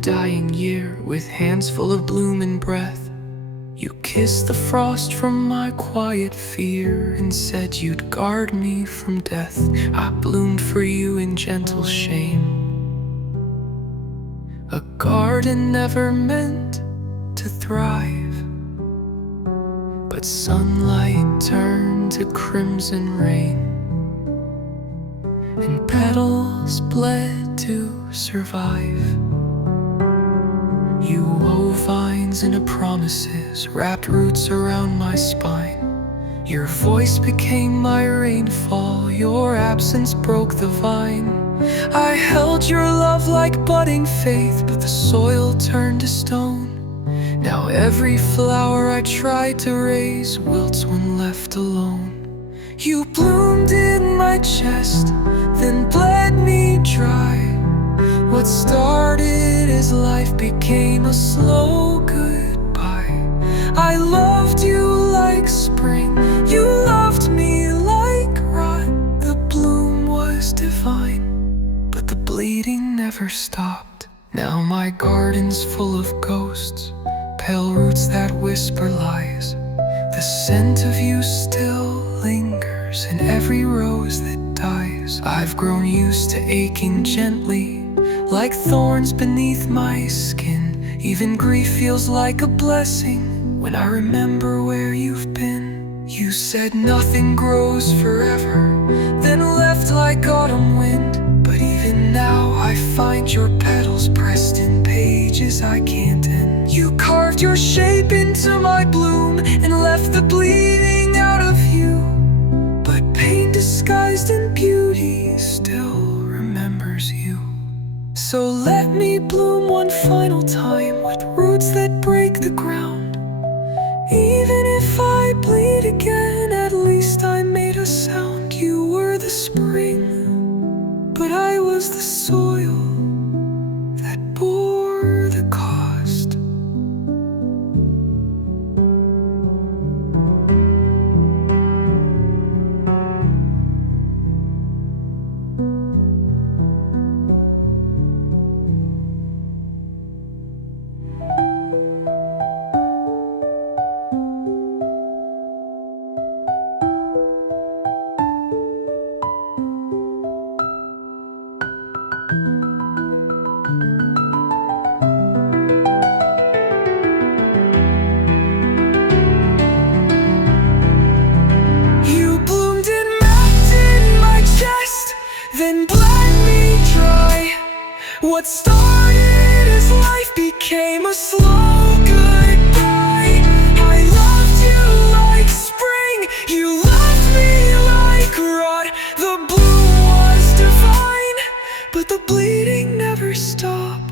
dying year with hands full of bloom and breath. You kissed the frost from my quiet fear and said you'd guard me from death. I bloomed for you in gentle shame, a garden never meant to thrive. But sunlight turned to crimson rain, and petals bled to survive. You wove vines into promises, wrapped roots around my spine. Your voice became my rainfall, your absence broke the vine. I held your love like budding faith, but the soil turned to stone. Now every flower I tried to raise wilts when left alone. You bloomed in my chest, then bled me dry. What started as life became a slow goodbye. I loved you like spring, you loved me like rot. The bloom was divine, but the bleeding never stopped. Now my garden's full of ghosts, pale roots that whisper lies. The scent of you still lingers in every rose that dies. I've grown used to aching gently, like thorns beneath my skin. Even grief feels like a blessing when I remember where you've been. You said nothing grows forever, then left like autumn wind. But even now I find your petals pressed in pages I can't end. You carved your shape into my bloom and left the bleeding out of you. But pain disguised in beauty still remembers you. So let me bloom one final time with roots that break the ground. Even if I bleed again, at least I made a sound. You were the spring, but I was the soil that bore the cost. Then bled me dry. What started as life became a slow goodbye. I loved you like spring, you loved me like rot. The bloom was divine, but the bleeding never stopped.